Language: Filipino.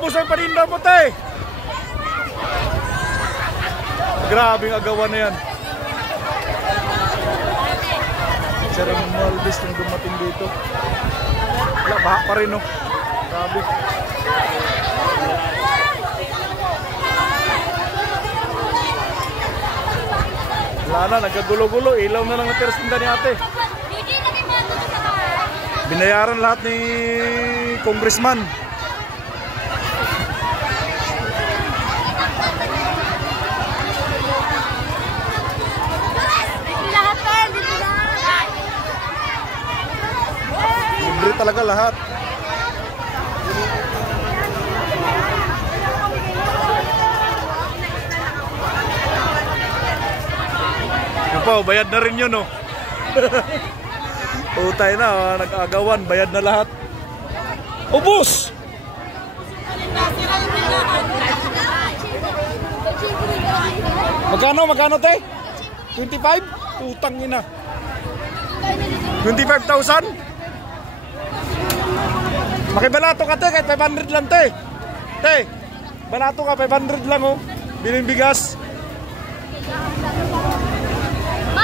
Ubus ang paninda mo, te. Grabing agawan na yan. Sir Malvis nung dumating dito. Wala, baha pa rin, no? Grabe. Wala na, nagkagulo-gulo. Ilaw na lang natira sa tinda ni ate. Binayaran lahat ni congressman. Libre talaga lahat. Yan po, bayad na rin yun, no? Utay na, nag-agawan, bayad na lahat. Ubus! Magkano te? 25? Utang ina. 25,000? Makibalato ka te, kahit 500 lang te. Te, balato ka, 500 lang oh. Biling bigas.